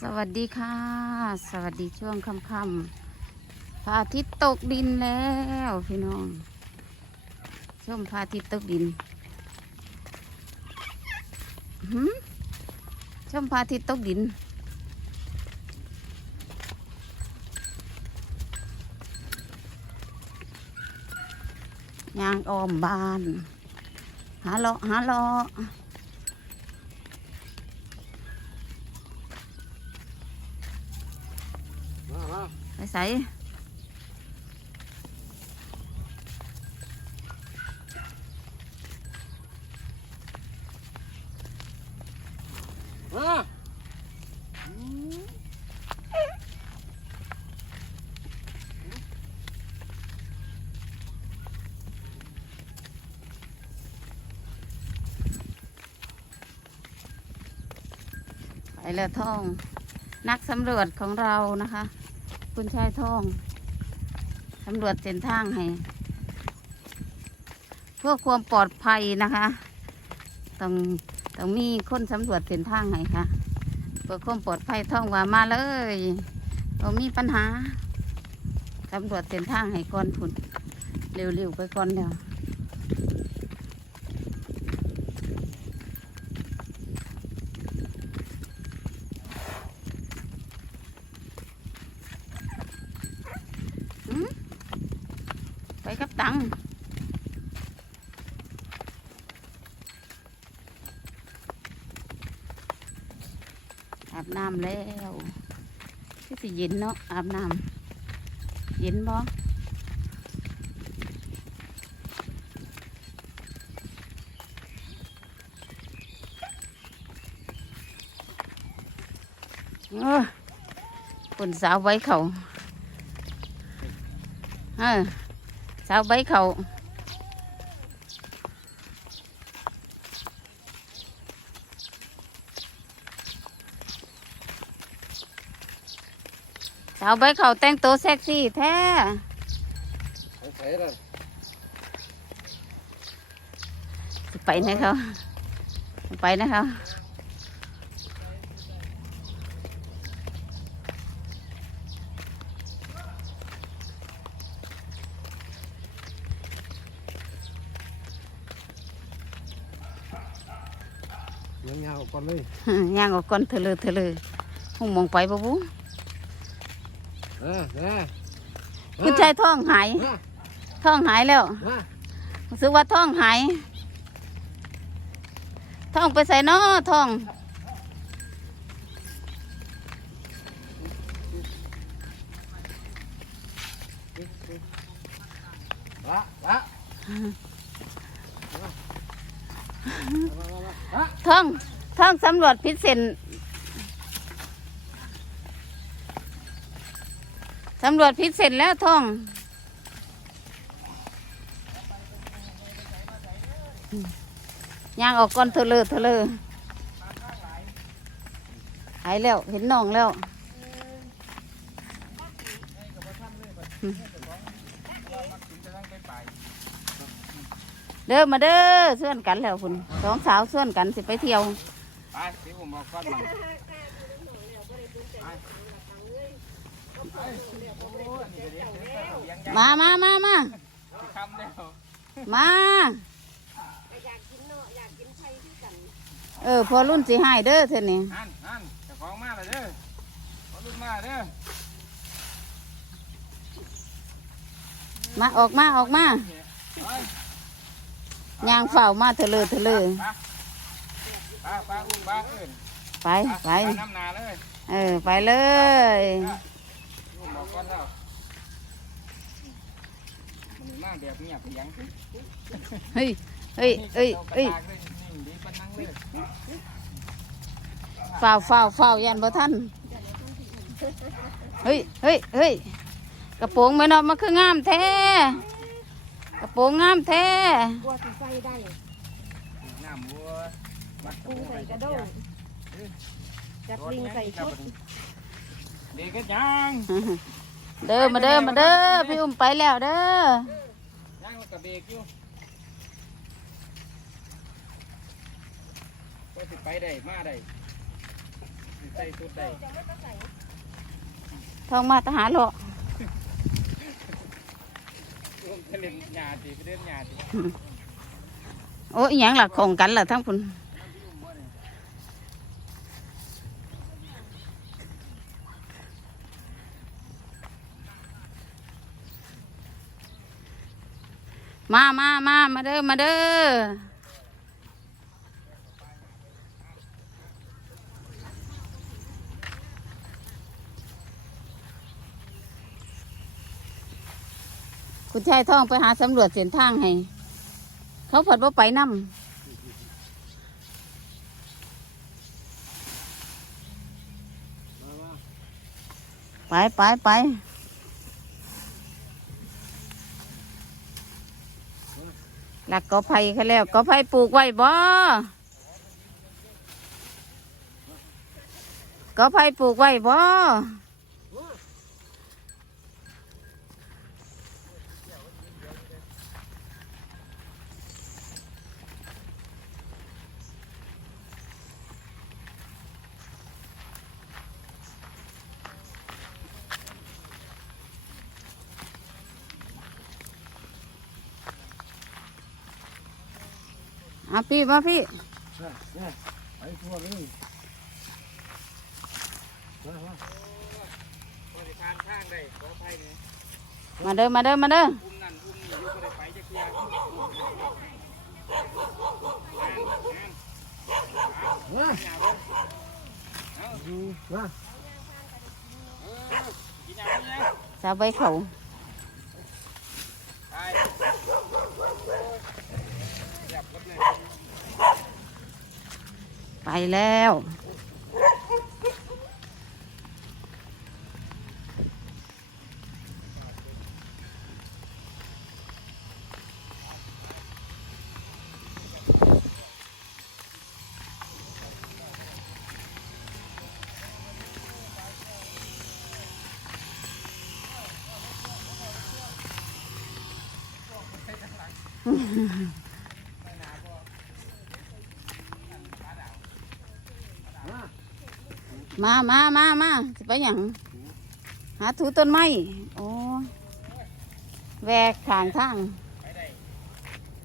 สวัสดีค่ะ สวัสดีช่วงค่ำๆพระอาทิตย์ตกดินแล้วพี่น้องชมพระอาทิตย์ตกดินหืมชมพระอาทิตย์ตกดิน ยางออมบาน หาเลาะหาเลาะ มามา ไป ใสไปแล้วท่องนักสำรวจของเรานะคะ คุณชายทองตำรวจเส้นทางให้ เพื่อความปลอดภัยนะคะ ต้องต้องมีคนสำรวจเส้นทางให้ค่ะ เพื่อความปลอดภัยท่องว่ามาเลยเรามีปัญหาตำรวจเส้นทางให้ก่อนผุนเร็วๆไปก่อนเดี๋ยว กับตังอาบน้ำแล้วที่สิเย็นเนาะอาบน้ำเย็นบ่เออคนสาวไว้เขาเออ สาวใบเขาสาวใบเขาแต่งตัวเซ็กซี่แท้ไปใส่ละสิไปนะเขาไปนะเขา ยังยาวก่อนเลยย่างออกก่อนเถลือเถลือหุ่มมองไปบ่บุเออเออคุณชายท้องหายมาท้องหายแล้วมารู้สึกว่าท้องหาย ท้องไปใส่นอท้องละละละ ท่องท่องสำรวจพิษเส้นสำรวจพิษเส้นแล้วท่อง ยางออกก่อนเถอะเลยเถอะเลยหายแล้ว เห็นน้องแล้ว เด้อมาเด้อเสื่อนกันแล้วคุณสองสาวเสื่อนกันสิไปเที่ยวไปพี่ผมบอกก่อนมามามามามาคำเดียวมาเออพอรุ่นสิหายเด้อเท่านี้หันหันจะฟ้องมาเลยเด้อขอรุ่นมาเด้อมาออกมาออกมาไป ยางเฝ้ามาเถอะเลยเถอะเลยป้าป้าอุ้มป้าเอิ้นไปไป น้ำนาเลยเออ ไปเลย อุ้มบอกก่อนแล้วมันมาแบบเงียบยังเฮ้ย เฮ้ยเอ้ยเอ้ยเฝ้าเฝ้าเฝ้ายันบ่ท่านเฮ้ยเฮ้ยเฮ้ยกระโปรงไม่นอกมันคืองามแท้ กระโปรงงามแท้บัวสีไฟได้น้ำวัววัดปูใส่กระด้งจับลิงใส่ชุดเด็กก็ยังเด้อมาเด้อมาเด้อพี่อุ้มไปแล้วเด้อยังกับเบรกอยู่ก็สิไปได้มาได้ใส่สุดได้ทองมาทหารเหรอ โอ้ยยังล่ะของกันล่ะทั้งคุณมามามามาเด้อ มาเด้อ คุณชายท่องไปหาสำรวจเส้นทางให้ เขาผัดว่าไปนำไปไปไปหลักกอไผ่เขาแล้วกอไผ่ปลูกไว้บ่กอไผ่ปลูกไว้บ่ เอาพี่มาพี่ไปทั่วเลยมามาบริการทางได้ขออภัยนี่มาเด้อมาเด้อมาเด้ออุ้มนั่นอุ้มนี่อยู่บ่ได้ไปจักเที่ยมาหญ้าเบิ่งเอาดูมาเออกินหญ้านี่นะสาวใบเขา ไปเรียบรถเลย ไปแล้ว มามามามาสิไปหยังหาถูต้นไม้โอ้แวกขางทาง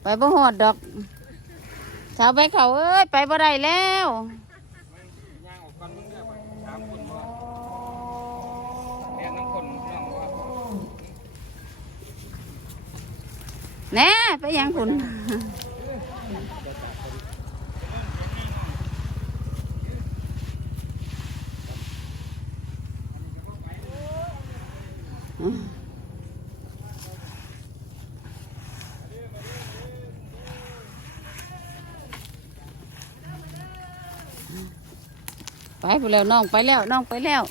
ไปบ่หอดดอกสาวไปเขาเอ้ยไปบ่ได้แล้วย่างออกก่อนมึงเด้อไปถามคนบ่เรียนน้ำคนน้องบ่ แน่ไปหยังคุณ ไปไปแล้วน้องไปแล้วน้องไปแล้ว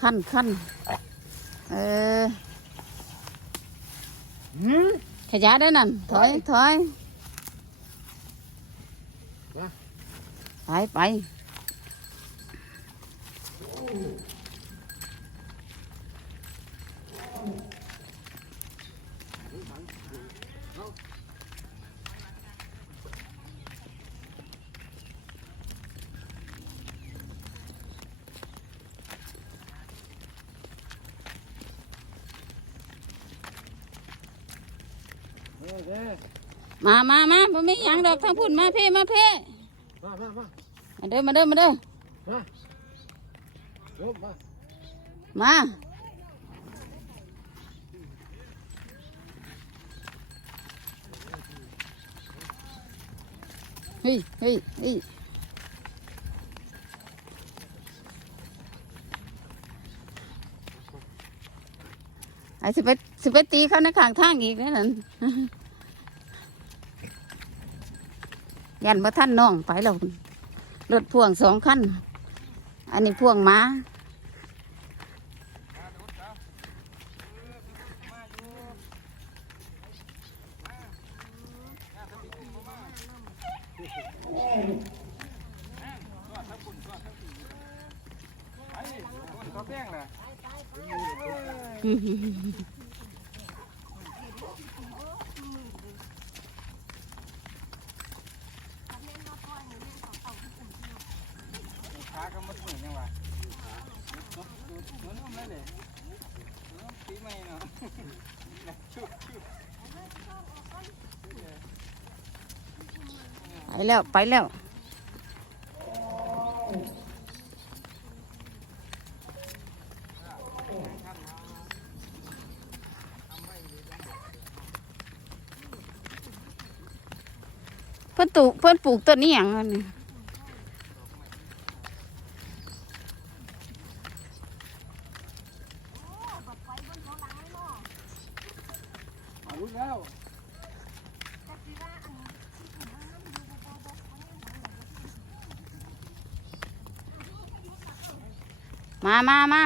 ขั้นขั้นเออขยะได้นั่นถอยถอยไปไป มามามาบ่มีหยังดอกทั้งพุ่นมาเพ่มาเพ่มามามามาเด้อมาเด้อมาเด้อมาลบมามาเฮ้ยเฮ้ยเฮ้ยไอ้สิไปสิไปตีเขาในข้างทางอีกนั่น นั่นยันมาท่านน้องไปแล้วรถพ่วงสองคันอันนี้พ่วงม้าไปคนเขาแป้งน่ะ เก็หมดมือนยังวะตัวตัวตัน้ำเลยเลยตัวปีใหม่เนาะชุบชุบไปแล้วไปแล้วเพื่อนตูเพื่อนปลูกต้นนี้อย่างนั้นนี่ มาลุกแล้ว มามามา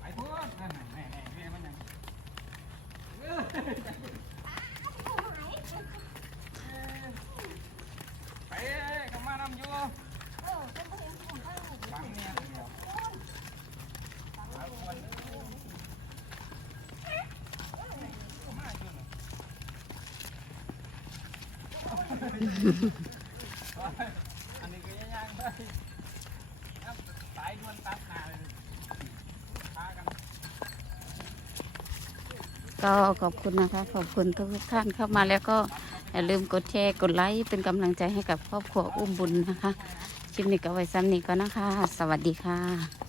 ไปทั่วนั่นน่ะแน่ๆเรียกมันยังไปเข้ามานำอยู่บังเนี่ยเดียว อันนี้ก็ยังๆได้ครับสายดวนตัดหนาเลยก็ขอบคุณนะคะ ขอบคุณทุกท่านเข้ามาแล้วก็อย่าลืมกดแชร์ กดไลค์เป็นกำลังใจให้กับครอบครัวอุ้มบุญนะคะ คลิปนี้ก็ไว้ซ้ำนี้ก็นะคะ สวัสดีค่ะ